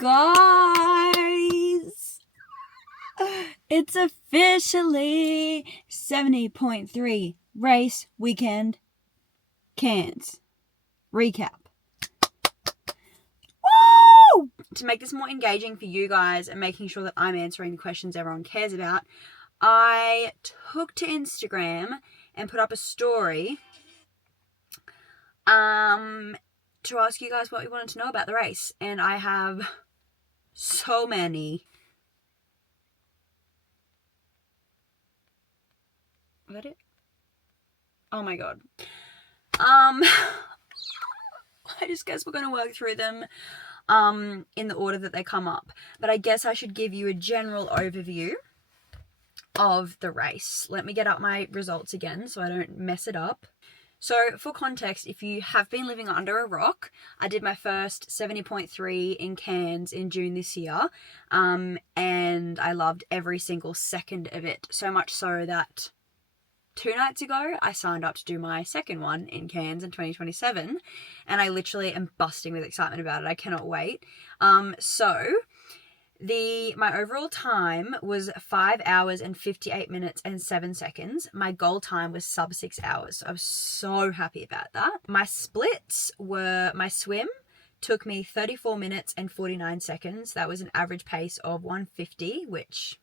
guys, it's officially 70.3 race weekend Cairns recap. Woo! To make this more engaging for you guys and making sure that I'm answering the questions everyone cares about, I took to Instagram and put up a story to ask you guys what you wanted to know about the race, and I have so many. Is that it? Oh my god. I just guess we're going to work through them in the order that they come up, but I guess I should give you a general overview of the race. Let me get up my results again so I don't mess it up. So for context, if you have been living under a rock, I did my first 70.3 in Cairns in June this year, and I loved every single second of it, so much so that 2 nights ago I signed up to do my second one in Cairns in 2027, and I literally am busting with excitement about it. I cannot wait. My overall time was 5 hours and 58 minutes and 7 seconds. My goal time was sub 6 hours. So I was so happy about that. My splits were, my swim took me 34 minutes and 49 seconds. That was an average pace of 150, which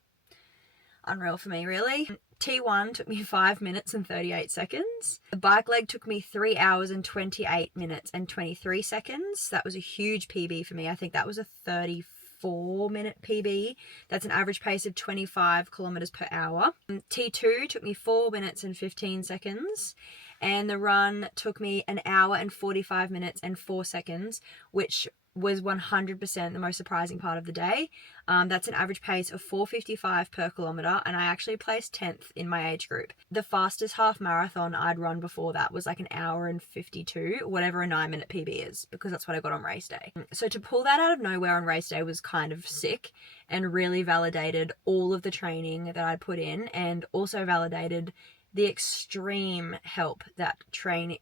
unreal for me, really. T1 took me 5 minutes and 38 seconds. The bike leg took me 3 hours and 28 minutes and 23 seconds. That was a huge PB for me. I think that was a 34-minute PB. That's an average pace of 25 kilometers per hour. T2 took me 4 minutes and 15 seconds. And the run took me 1 hour and 45 minutes and 4 seconds, which was 100% the most surprising part of the day. That's an average pace of 4:55 per kilometer, and I actually placed 10th in my age group. The fastest half marathon I'd run before that was like 1 hour and 52, whatever a 9-minute PB is, because that's what I got on race day. So to pull that out of nowhere on race day was kind of sick and really validated all of the training that I put in, and also validated the extreme help that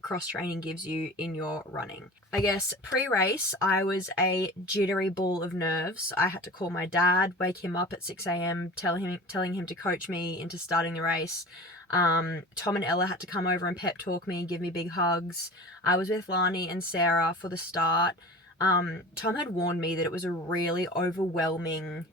cross-training gives you in your running. I guess pre-race, I was a jittery ball of nerves. I had to call my dad, wake him up at 6 a.m, telling him to coach me into starting the race. Tom and Ella had to come over and pep talk me, give me big hugs. I was with Lani and Sarah for the start. Tom had warned me that it was a really overwhelming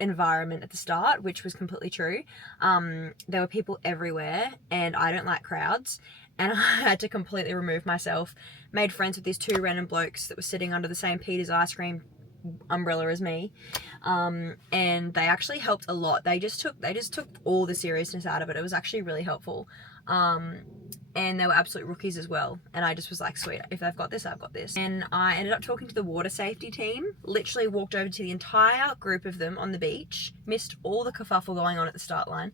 environment at the start, which was completely true. There were people everywhere, and I don't like crowds, and I had to completely remove myself. Made friends with these 2 random blokes that were sitting under the St. Peter's ice cream umbrella as me, and they actually helped a lot. They just took all the seriousness out of it. It was actually really helpful. And they were absolute rookies as well, and I just was like, sweet, if they've got this, I've got this. And I ended up talking to the water safety team, literally walked over to the entire group of them on the beach, missed all the kerfuffle going on at the start line,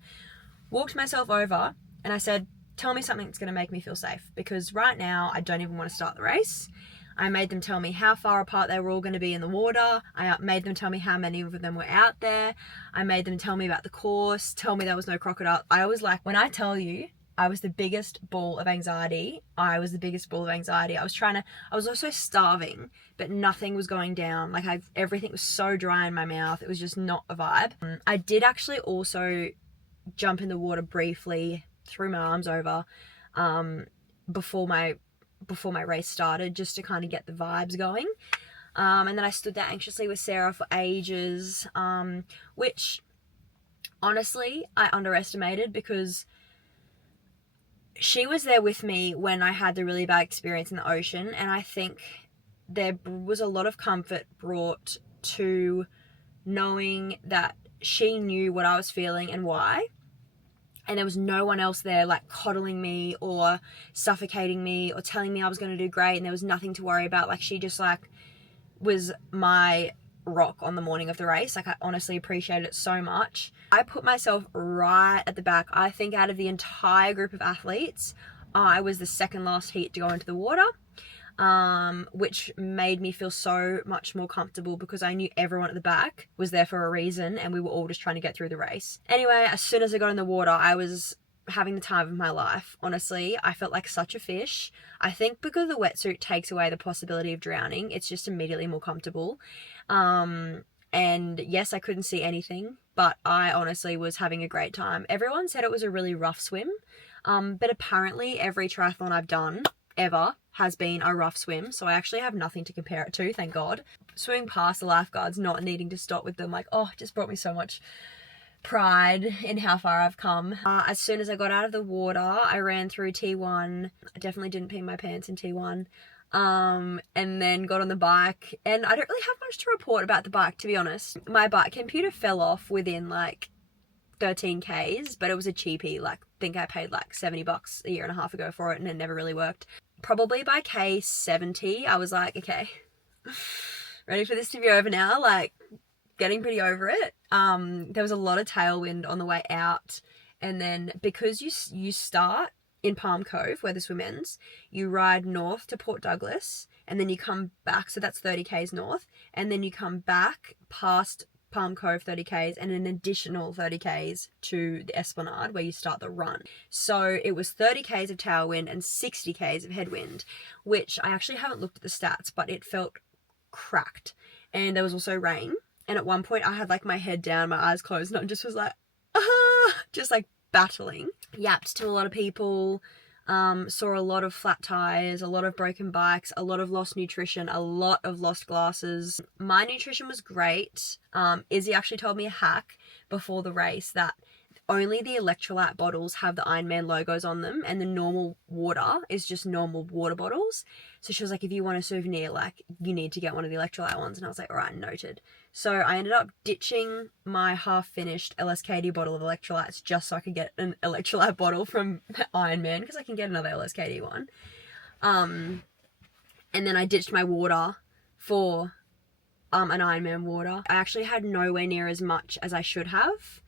walked myself over, and I said, tell me something that's going to make me feel safe, because right now I don't even want to start the race. I made them tell me how far apart they were all going to be in the water. I made them tell me how many of them were out there. I made them tell me about the course, tell me there was no crocodile. I was like, when I tell you, I was the biggest ball of anxiety. I was also starving, but nothing was going down. Like everything was so dry in my mouth. It was just not a vibe. I did actually also jump in the water briefly, threw my arms over, before my race started, just to kind of get the vibes going. And then I stood there anxiously with Sarah for ages, which honestly I underestimated, because she was there with me when I had the really bad experience in the ocean, and I think there was a lot of comfort brought to knowing that she knew what I was feeling and why, and there was no one else there like coddling me or suffocating me or telling me I was going to do great and there was nothing to worry about. Like, she just like was my rock on the morning of the race. Like, I honestly appreciated it so much. I put myself right at the back. I think out of the entire group of athletes, I was the second last heat to go into the water, which made me feel so much more comfortable, because I knew everyone at the back was there for a reason and we were all just trying to get through the race. Anyway, as soon as I got in the water, I was having the time of my life. Honestly, I felt like such a fish. I think because the wetsuit takes away the possibility of drowning, it's just immediately more comfortable. And yes, I couldn't see anything, but I honestly was having a great time. Everyone said it was a really rough swim, but apparently every triathlon I've done ever has been a rough swim, so I actually have nothing to compare it to, thank God. Swimming past the lifeguards, not needing to stop with them, like, oh, it just brought me so much pride in how far I've come. As soon as I got out of the water, I ran through T1. I definitely didn't pee my pants in T1. And then got on the bike, and I don't really have much to report about the bike, to be honest. My bike computer fell off within like 13 Ks, but it was a cheapie. Like, I think I paid like $70 a year and a half ago for it, and it never really worked. Probably by K70, I was like, okay, ready for this to be over now. Like, getting pretty over it. There was a lot of tailwind on the way out, and then because you start in Palm Cove where the swim ends, you ride north to Port Douglas, and then you come back, so that's 30 Ks north, and then you come back past Palm Cove 30 Ks and an additional 30 Ks to the Esplanade where you start the run. So it was 30 Ks of tailwind and 60 Ks of headwind, which I actually haven't looked at the stats, but it felt cracked. And there was also rain. And at one point I had like my head down, my eyes closed, and I just was like, just like battling. Yapped to a lot of people, saw a lot of flat tires, a lot of broken bikes, a lot of lost nutrition, a lot of lost glasses. My nutrition was great. Izzy actually told me a hack before the race that only the electrolyte bottles have the Ironman logos on them, and the normal water is just normal water bottles. So she was like, if you want a souvenir, like, you need to get one of the electrolyte ones. And I was like, all right, noted. So I ended up ditching my half-finished lskd bottle of electrolytes just so I could get an electrolyte bottle from Ironman, because I can get another lskd one. And then I ditched my water for an Ironman water. I actually had nowhere near as much as I should have.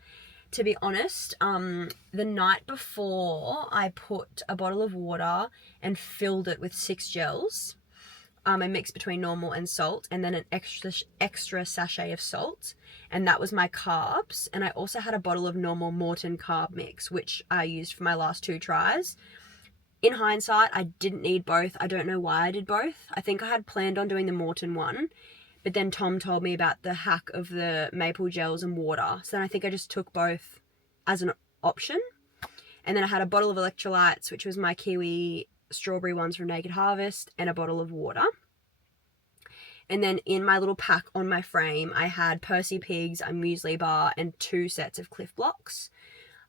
To be honest, the night before, I put a bottle of water and filled it with 6 gels, a mix between normal and salt, and then an extra sachet of salt, and that was my carbs. And I also had a bottle of normal Morton carb mix, which I used for my last 2 tries. In hindsight, I didn't need both. I don't know why I did both. I think I had planned on doing the Morton one, but then Tom told me about the hack of the maple gels and water. So then I think I just took both as an option. And then I had a bottle of electrolytes, which was my kiwi strawberry ones from Naked Harvest, and a bottle of water. And then in my little pack on my frame, I had Percy Pigs, a muesli bar, and 2 sets of Cliff Blocks.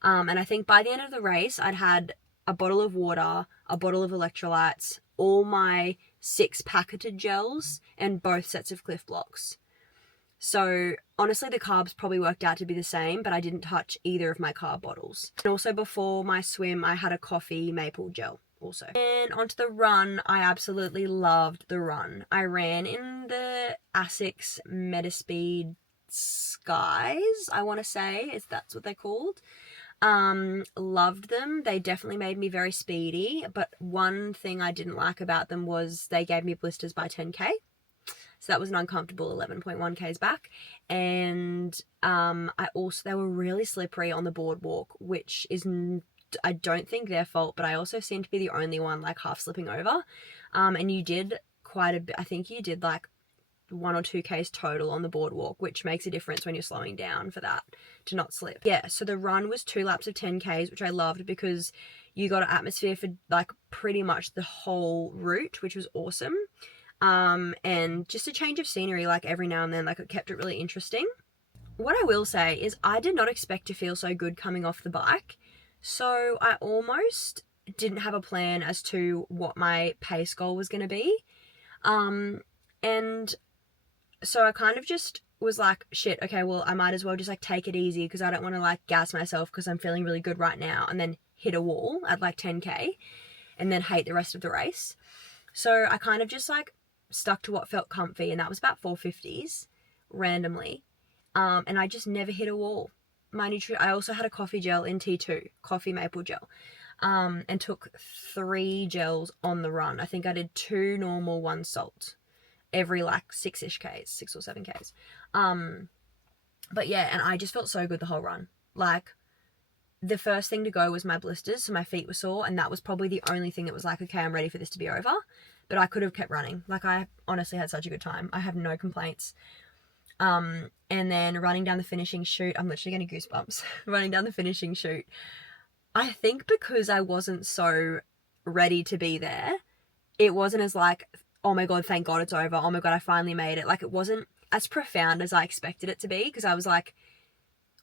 And I think by the end of the race, I'd had a bottle of water, a bottle of electrolytes, all my 6 packeted gels, and both sets of Cliff Blocks. So honestly, the carbs probably worked out to be the same, but I didn't touch either of my carb bottles. And also before my swim, I had a coffee maple gel also. And onto the run, I absolutely loved the run. I ran in the Asics Metaspeed Skies, I want to say, if that's what they're called. Loved them. They definitely made me very speedy, but one thing I didn't like about them was they gave me blisters by 10k. So that was an uncomfortable 11.1 Ks back. And they were really slippery on the boardwalk, which is, I don't think their fault, but I also seemed to be the only one like half slipping over. And you did quite a bit. I think you did like 1 or 2 Ks total on the boardwalk, which makes a difference when you're slowing down for that to not slip. Yeah, so the run was 2 laps of 10 Ks, which I loved because you got an atmosphere for like pretty much the whole route, which was awesome. And just a change of scenery like every now and then, like it kept it really interesting. What I will say is I did not expect to feel so good coming off the bike. So I almost didn't have a plan as to what my pace goal was going to be. And so I kind of just was like, shit, okay, well, I might as well just like take it easy because I don't want to like gas myself because I'm feeling really good right now and then hit a wall at like 10k and then hate the rest of the race. So I kind of just like stuck to what felt comfy, and that was about 450s randomly. And I just never hit a wall. I also had a coffee gel in T2, coffee maple gel, and took 3 gels on the run. I think I did 2 normal, 1 salt every like 6-ish Ks, 6 or 7 Ks. But yeah, and I just felt so good the whole run. Like the first thing to go was my blisters, so my feet were sore, and that was probably the only thing that was like, okay, I'm ready for this to be over. But I could have kept running. Like, I honestly had such a good time. I have no complaints. And then running down the finishing chute, I'm literally getting goosebumps. Running down the finishing chute, I think because I wasn't so ready to be there, it wasn't as like, oh my God, thank God it's over. Oh my God, I finally made it. Like, it wasn't as profound as I expected it to be, because I was like,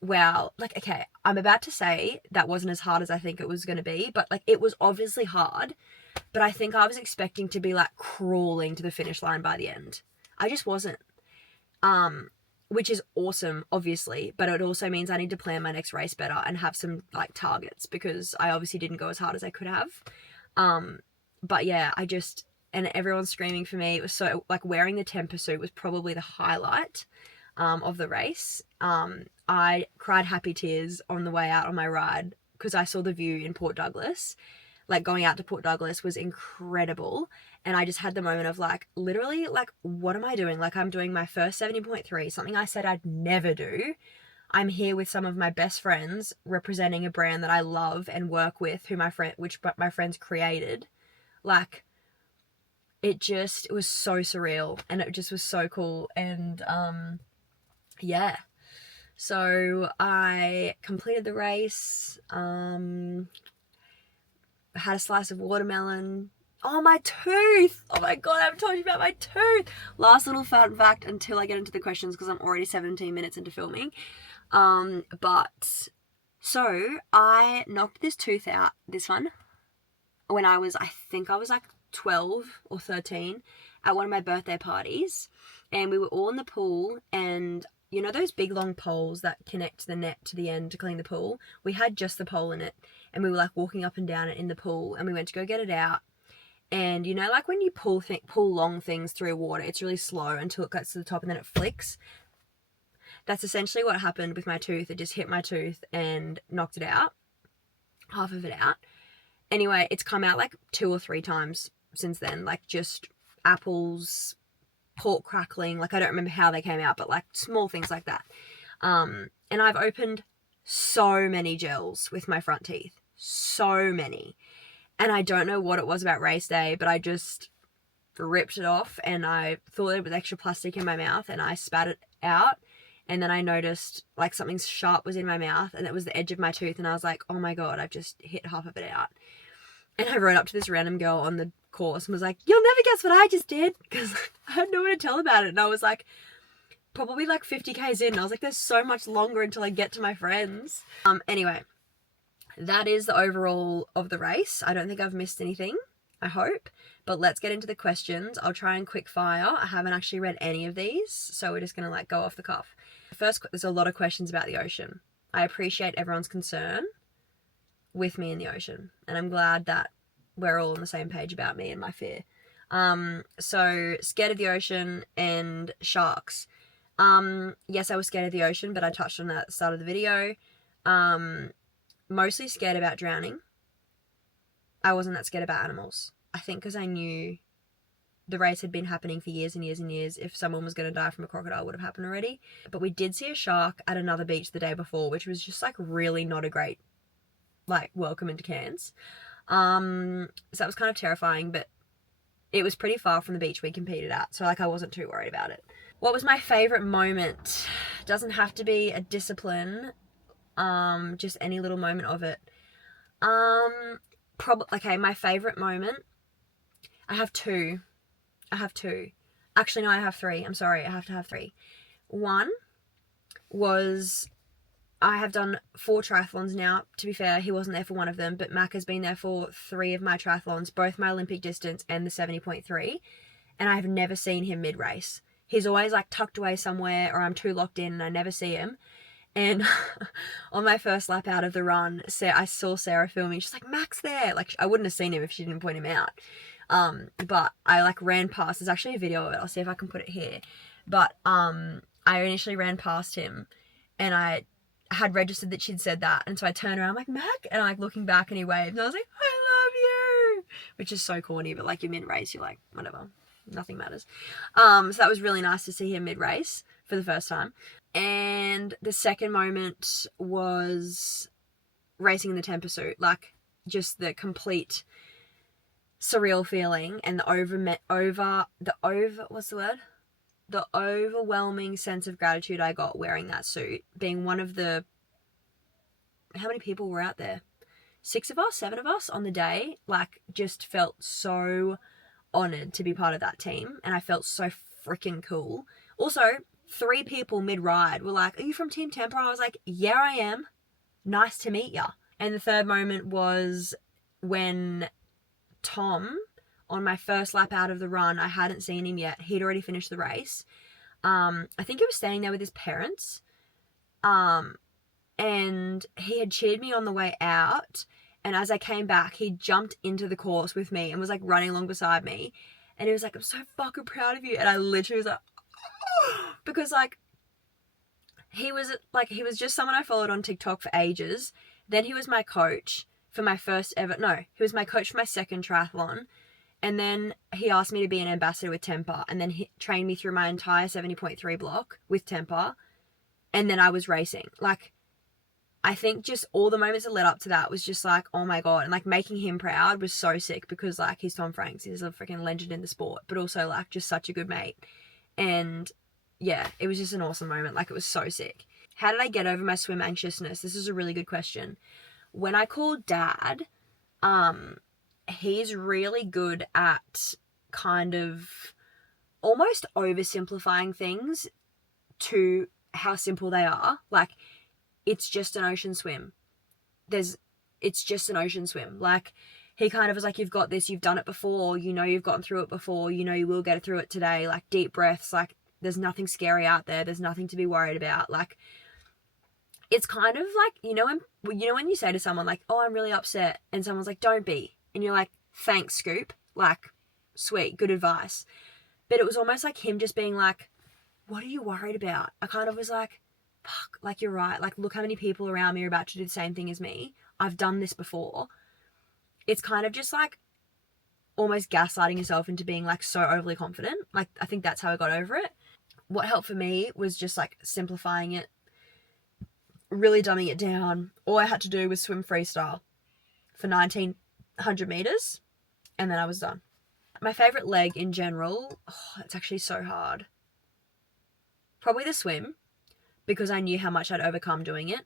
wow, like, okay, I'm about to say that wasn't as hard as I think it was going to be, but like, it was obviously hard, but I think I was expecting to be like crawling to the finish line by the end. I just wasn't. Which is awesome, obviously, but it also means I need to plan my next race better and have some like targets, because I obviously didn't go as hard as I could have. But yeah, and everyone's screaming for me. It was so, like, wearing the tempr suit was probably the highlight of the race. I cried happy tears on the way out on my ride because I saw the view in Port Douglas. Like, going out to Port Douglas was incredible. And I just had the moment of like, literally, like, what am I doing? Like, I'm doing my first 70.3, something I said I'd never do. I'm here with some of my best friends representing a brand that I love and work with, which my friends created. Like, it was so surreal, and it just was so cool. And yeah. So I completed the race, had a slice of watermelon. Oh, my tooth! Oh my God, I haven't told you about my tooth! Last little fun fact until I get into the questions, because I'm already 17 minutes into filming. But, so, I knocked this tooth out, this one, when I think I was like 12 or 13, at one of my birthday parties. And we were all in the pool, and you know those big long poles that connect the net to the end to clean the pool? We had just the pole in it, and we were like walking up and down it in the pool, and we went to go get it out. And you know, like when you pull long things through water, it's really slow until it gets to the top and then it flicks. That's essentially what happened with my tooth. It just hit my tooth and knocked it out, half of it out. Anyway, it's come out like 2 or 3 times since then, like just apples, pork crackling. Like, I don't remember how they came out, but like small things like that. And I've opened so many gels with my front teeth, so many. And I don't know what it was about race day, but I just ripped it off, and I thought it was extra plastic in my mouth, and I spat it out. And then I noticed like something sharp was in my mouth, and it was the edge of my tooth. And I was like, oh my God, I've just hit half of it out. And I rode up to this random girl on the course and was like, you'll never guess what I just did, because I had no one to tell about it. And I was like, probably like 50 Ks in. I was like, there's so much longer until I get to my friends. Anyway, that is the overall of the race. I don't think I've missed anything, I hope. But let's get into the questions. I'll try and quick fire. I haven't actually read any of these, so we're just going to like go off the cuff. First, there's a lot of questions about the ocean. I appreciate everyone's concern with me in the ocean, and I'm glad that we're all on the same page about me and my fear. So scared of the ocean and sharks. Yes, I was scared of the ocean, but I touched on that at the start of the video. Mostly scared about drowning. I wasn't that scared about animals. I think because I knew the race had been happening for years and years and years. If someone was going to die from a crocodile, it would have happened already. But we did see a shark at another beach the day before, which was just like really not a great like welcome into Cairns. So that was kind of terrifying, but it was pretty far from the beach we competed at, so like I wasn't too worried about it. What was my favorite moment? Doesn't have to be a discipline. Just any little moment of it. Okay, my favorite moment. I have two. Actually, no, I have 3. I'm sorry, I have to have 3. One was, I have done 4 triathlons now. To be fair, he wasn't there for one of them, but Mac has been there for 3 of my triathlons, both my Olympic distance and the 70.3, and I have never seen him mid-race. He's always like tucked away somewhere, or I'm too locked in and I never see him. And on my first lap out of the run, I saw Sarah filming. She's like, Mac's there. Like, I wouldn't have seen him if she didn't point him out. But I like ran past. There's actually a video of it. I'll see if I can put it here. But I initially ran past him, and I had registered that she'd said that. And so I turned around, I'm like, Mac? And I'm like looking back, and he waved. And I was like, I love you. Which is so corny, but like you're mid-race, you're like, whatever. Nothing matters. So that was really nice to see him mid-race for the first time. And the second moment was racing in the tempr suit, like just the complete surreal feeling and the overwhelming sense of gratitude I got wearing that suit, being one of the, how many people were out there? 7 of us on the day, like just felt so honored to be part of that team, and I felt so freaking cool. Also, 3 people mid-ride were like, are you from Team Tempr? I was like, yeah, I am. Nice to meet ya. And the third moment was when Tom, on my first lap out of the run, I hadn't seen him yet. He'd already finished the race. I think he was staying there with his parents. And he had cheered me on the way out. And as I came back, he jumped into the course with me and was like running along beside me. And he was like, I'm so fucking proud of you. And I literally was like, because like he was just someone I followed on TikTok for ages. Then he was my coach for my he was my coach for my second triathlon. And then he asked me to be an ambassador with Tempr, and then he trained me through my entire 70.3 block with Tempr. And then I was racing. Like, I think just all the moments that led up to that was just like, oh my God. And like making him proud was so sick, because like he's Tom Franks. He's a freaking legend in the sport, but also like just such a good mate. And yeah, it was just an awesome moment. Like, it was so sick. How did I get over my swim anxiousness? This is a really good question. When I called Dad, he's really good at kind of almost oversimplifying things to how simple they are. Like, it's just an ocean swim. It's just an ocean swim. Like, he kind of was like, you've got this, you've done it before, you know you've gotten through it before, you know you will get through it today. Like, deep breaths, like, there's nothing scary out there, there's nothing to be worried about. Like, it's kind of like, when you say to someone like, oh, I'm really upset, and someone's like, don't be, and you're like, thanks, Scoop, like, sweet, good advice. But it was almost like him just being like, what are you worried about? I kind of was like, fuck, like, you're right. Like, look how many people around me are about to do the same thing as me. I've done this before. It's kind of just like almost gaslighting yourself into being like so overly confident. Like, I think that's how I got over it. What helped for me was just like simplifying it, really dumbing it down. All I had to do was swim freestyle for 1900 meters, and then I was done. My favorite leg in general, it's actually so hard. Probably the swim, because I knew how much I'd overcome doing it.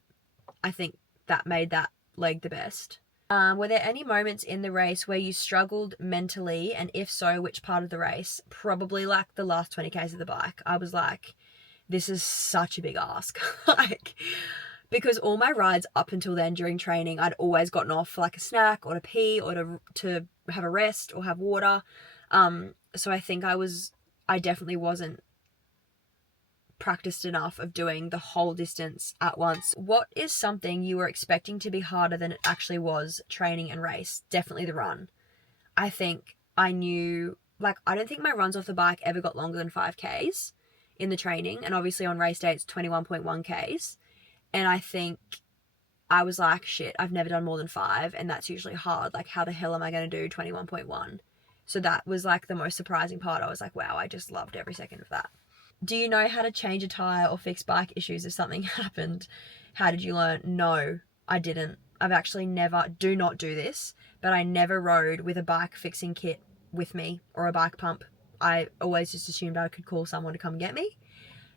I think that made that leg the best. Were there any moments in the race where you struggled mentally, and if so, which part of the race? Probably like the last 20 k's of the bike. I was like, this is such a big ask. Like, because all my rides up until then during training, I'd always gotten off for like a snack or to pee or to have a rest or have water. So I think I definitely wasn't practiced enough of doing the whole distance at once. What is something you were expecting to be harder than it actually was, training and race? Definitely the run. I think I knew, like, I don't think my runs off the bike ever got longer than 5Ks in the training, and obviously on race day it's 21.1Ks, and I think I was like, shit, I've never done more than 5, and that's usually hard. Like, how the hell am I going to do 21.1? So that was like the most surprising part. I was like, wow, I just loved every second of that. Do you know how to change a tyre or fix bike issues if something happened? How did you learn? No, I didn't. I've actually do not do this, but I never rode with a bike fixing kit with me or a bike pump. I always just assumed I could call someone to come get me.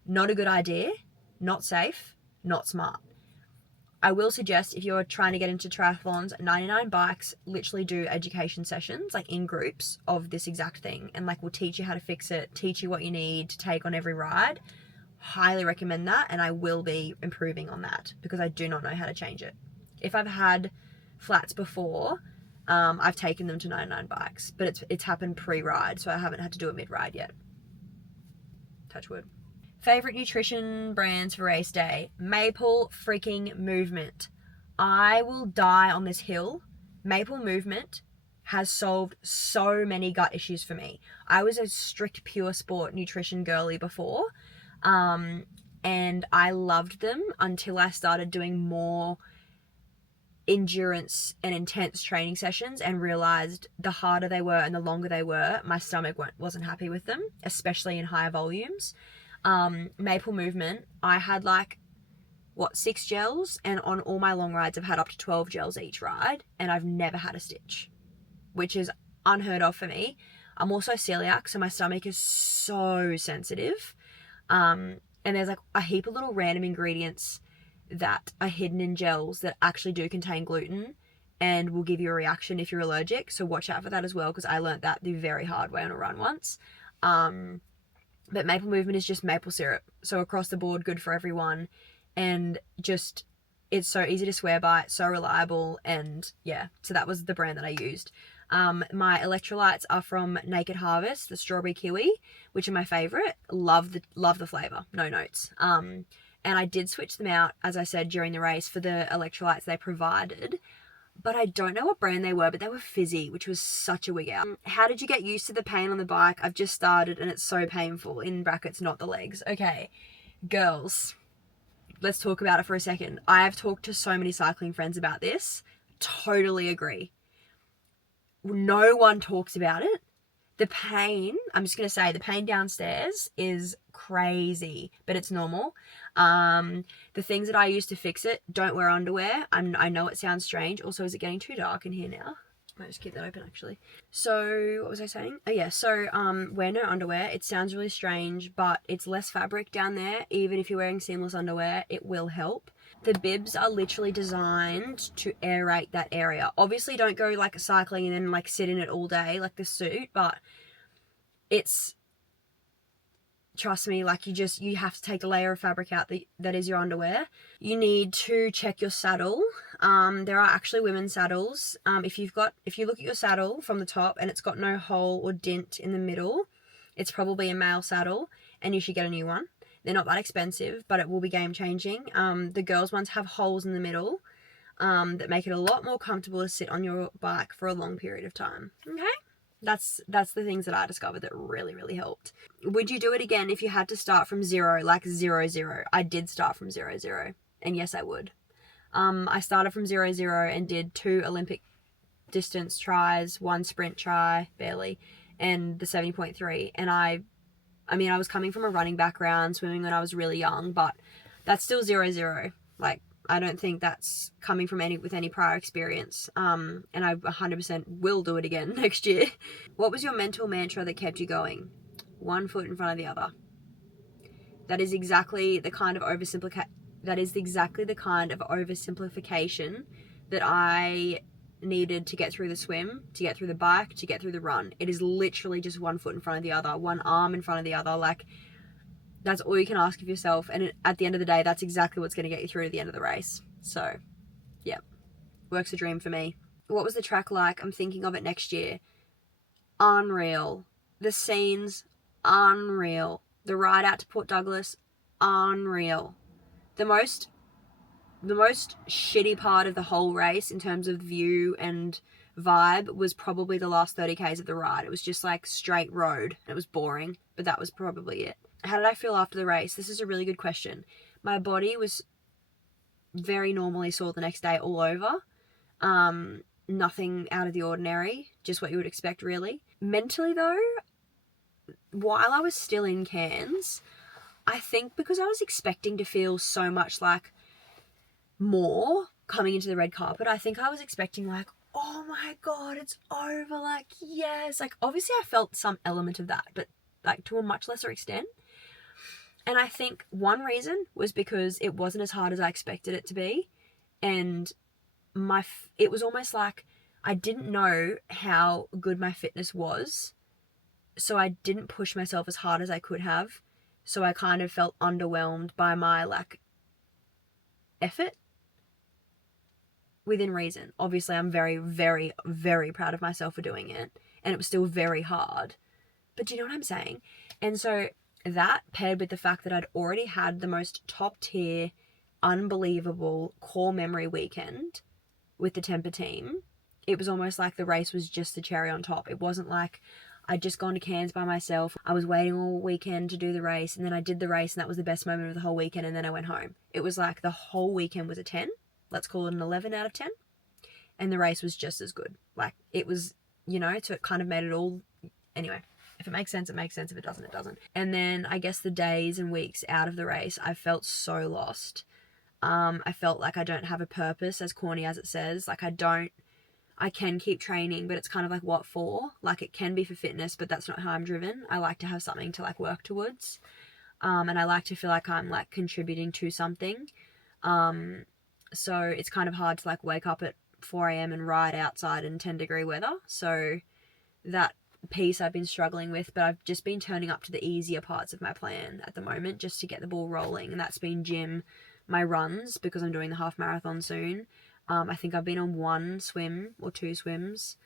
Not a good idea, not safe, not smart. I will suggest, if you're trying to get into triathlons, 99 Bikes literally do education sessions, like in groups, of this exact thing, and like will teach you how to fix it, teach you what you need to take on every ride. Highly recommend that, and I will be improving on that because I do not know how to change it. If I've had flats before, I've taken them to 99 Bikes, but it's happened pre-ride, so I haven't had to do it mid-ride yet. Touch wood. Favorite nutrition brands for race day? Maple freaking Movement. I will die on this hill. Maple Movement has solved so many gut issues for me. I was a strict pure sport nutrition girly before, and I loved them until I started doing more endurance and intense training sessions and realized the harder they were and the longer they were, my stomach wasn't happy with them, especially in higher volumes. Maple Movement, I had like 6 gels, and on all my long rides I've had up to 12 gels each ride, and I've never had a stitch, which is unheard of for me. I'm also celiac, so my stomach is so sensitive. And there's like a heap of little random ingredients that are hidden in gels that actually do contain gluten and will give you a reaction if you're allergic. So watch out for that as well, because I learnt that the very hard way on a run once. But Maple Movement is just maple syrup. So across the board, good for everyone. And just, it's so easy to swear by, it's so reliable. And yeah, so that was the brand that I used. My electrolytes are from Naked Harvest, the strawberry kiwi, which are my favorite. Love the flavor, no notes. And I did switch them out, as I said, during the race for the electrolytes they provided. But I don't know what brand they were, but they were fizzy, which was such a wig out. How did you get used to the pain on the bike? I've just started and it's so painful, in brackets, not the legs. Okay, girls, let's talk about it for a second. I have talked to so many cycling friends about this. Totally agree. No one talks about it. The pain, I'm just going to say, the pain downstairs is crazy, but it's normal. The things that I use to fix it: don't wear underwear. I know it sounds strange. Also, is it getting too dark in here now? I might just keep that open, actually. So, what was I saying? Oh, yeah. So, wear no underwear. It sounds really strange, but it's less fabric down there. Even if you're wearing seamless underwear, it will help. The bibs are literally designed to aerate that area. Obviously, don't go like cycling and then like sit in it all day like the suit, but it's, trust me, like you have to take the layer of fabric out that is your underwear. You need to check your saddle. There are actually women's saddles. If you look at your saddle from the top and it's got no hole or dint in the middle, it's probably a male saddle and you should get a new one. They're not that expensive, but it will be game changing. The girls' ones have holes in the middle that make it a lot more comfortable to sit on your bike for a long period of time. Okay? That's the things that I discovered that really, really helped. Would you do it again if you had to start from 0, like 0? I did start from 0, and yes, I would. I started from 0 and did 2 Olympic distance tries, 1 sprint try, barely, and the 70.3. And I was coming from a running background, swimming when I was really young, but that's still 0. Like, I don't think that's coming from any prior experience. And I 100% will do it again next year. What was your mental mantra that kept you going? 1 foot in front of the other. That is exactly the kind of oversimplification that I needed to get through the swim, to get through the bike, to get through the run. It is literally just 1 foot in front of the other, 1 arm in front of the other. Like, that's all you can ask of yourself. And at the end of the day, that's exactly what's going to get you through to the end of the race. So, yeah, works a dream for me. What was the track like? I'm thinking of it next year. Unreal. The scenes, unreal. The ride out to Port Douglas, unreal. The most shitty part of the whole race in terms of view and vibe was probably the last 30 k's of the ride. It was just like straight road. It was boring, but that was probably it. How did I feel after the race? This is a really good question. My body was very normally sore the next day all over. Nothing out of the ordinary, just what you would expect, really. Mentally though, while I was still in Cairns, I think because I was expecting to feel so much like more coming into the red carpet, I think I was expecting like, oh my God, it's over. Like, yes. Like, obviously I felt some element of that, but like to a much lesser extent. And I think one reason was because it wasn't as hard as I expected it to be. And it was almost like I didn't know how good my fitness was. So I didn't push myself as hard as I could have. So I kind of felt underwhelmed by my like effort within reason. Obviously, I'm very, very, very proud of myself for doing it. And it was still very hard. But do you know what I'm saying? And so that, paired with the fact that I'd already had the most top tier, unbelievable core memory weekend with the Tempr team, it was almost like the race was just the cherry on top. It wasn't like I'd just gone to Cairns by myself. I was waiting all weekend to do the race, and then I did the race, and that was the best moment of the whole weekend, and then I went home. It was like the whole weekend was a 10. Let's call it an 11 out of 10. And the race was just as good. Like, it was, so it kind of made it all... Anyway, if it makes sense, it makes sense. If it doesn't, it doesn't. And then I guess the days and weeks out of the race, I felt so lost. I felt like I don't have a purpose, as corny as it says. Like I can keep training, but it's kind of like, what for? Like, it can be for fitness, but that's not how I'm driven. I like to have something to like work towards. And I like to feel like I'm like contributing to something. So it's kind of hard to like wake up at 4 a.m. and ride outside in 10-degree weather. So that piece I've been struggling with, but I've just been turning up to the easier parts of my plan at the moment just to get the ball rolling. And that's been gym, my runs, because I'm doing the half marathon soon. I think I've been on 1 swim or 2 swims,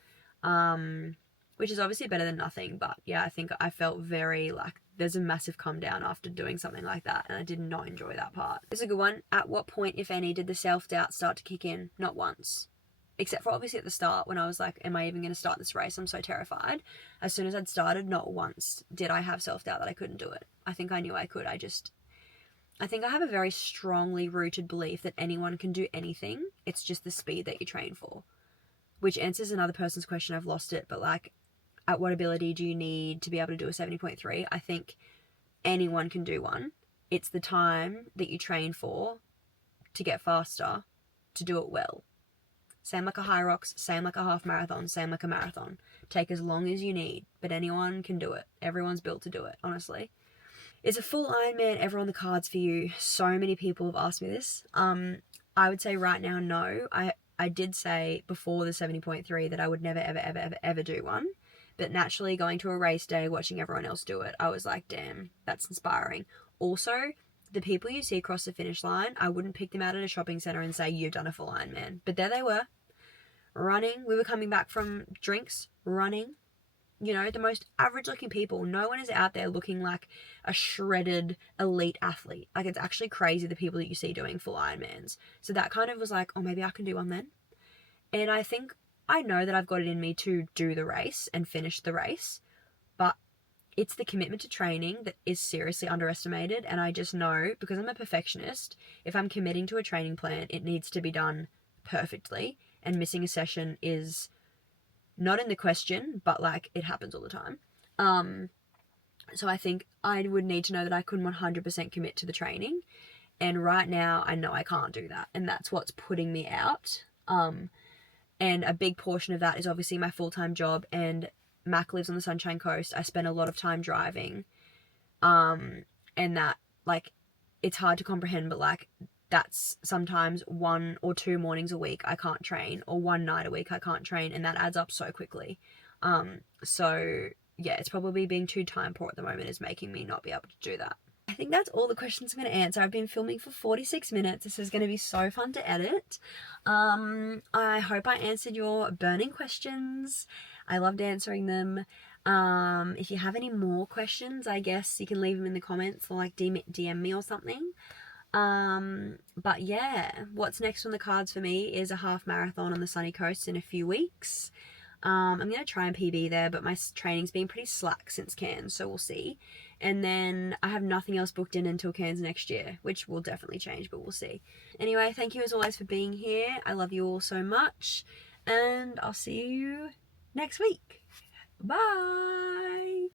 which is obviously better than nothing. But yeah, I think I felt very like there's a massive come down after doing something like that, and I did not enjoy that part. This is a good one. At what point, if any, did the self-doubt start to kick in? Not once. Except for obviously at the start when I was like, am I even going to start this race? I'm so terrified. As soon as I'd started, not once did I have self-doubt that I couldn't do it. I think I knew I could. I think I have a very strongly rooted belief that anyone can do anything. It's just the speed that you train for. Which answers another person's question. I've lost it. But like, at what ability do you need to be able to do a 70.3? I think anyone can do one. It's the time that you train for to get faster, to do it well. Same like a high rocks, same like a half marathon, same like a marathon. Take as long as you need, but anyone can do it. Everyone's built to do it, honestly. Is a full Ironman ever on the cards for you? So many people have asked me this. I would say right now, no. I did say before the 70.3 that I would never, ever, ever, ever, ever do one. But naturally, going to a race day, watching everyone else do it, I was like, damn, that's inspiring. Also, the people you see across the finish line, I wouldn't pick them out at a shopping centre and say, you've done a full Ironman. But there they were, running. We were coming back from drinks, running. You know, the most average looking people. No one is out there looking like a shredded elite athlete. Like, it's actually crazy the people that you see doing full Ironmans. So that kind of was like, oh, maybe I can do one then. And I think I know that I've got it in me to do the race and finish the race, but it's the commitment to training that is seriously underestimated. And I just know, because I'm a perfectionist, if I'm committing to a training plan, it needs to be done perfectly. And missing a session is not in the question, but like it happens all the time. So I think I would need to know that I couldn't 100% commit to the training. And right now I know I can't do that. And that's what's putting me out. And a big portion of that is obviously my full-time job, and Mac lives on the Sunshine Coast. I spend a lot of time driving. And that, like, it's hard to comprehend, but like, that's sometimes 1 or 2 mornings a week I can't train, or 1 night a week I can't train, and that adds up so quickly. So yeah, it's probably being too time poor at the moment is making me not be able to do that. I think that's all the questions I'm going to answer. I've been filming for 46 minutes. This is going to be so fun to edit. I hope I answered your burning questions. I loved answering them. If you have any more questions, I guess you can leave them in the comments or like DM me or something. But yeah, what's next on the cards for me is a half marathon on the sunny coast in a few weeks. I'm going to try and PB there, but my training's been pretty slack since Cairns, so we'll see. And then I have nothing else booked in until Cairns next year, which will definitely change, but we'll see. Anyway, thank you as always for being here. I love you all so much, and I'll see you next week. Bye!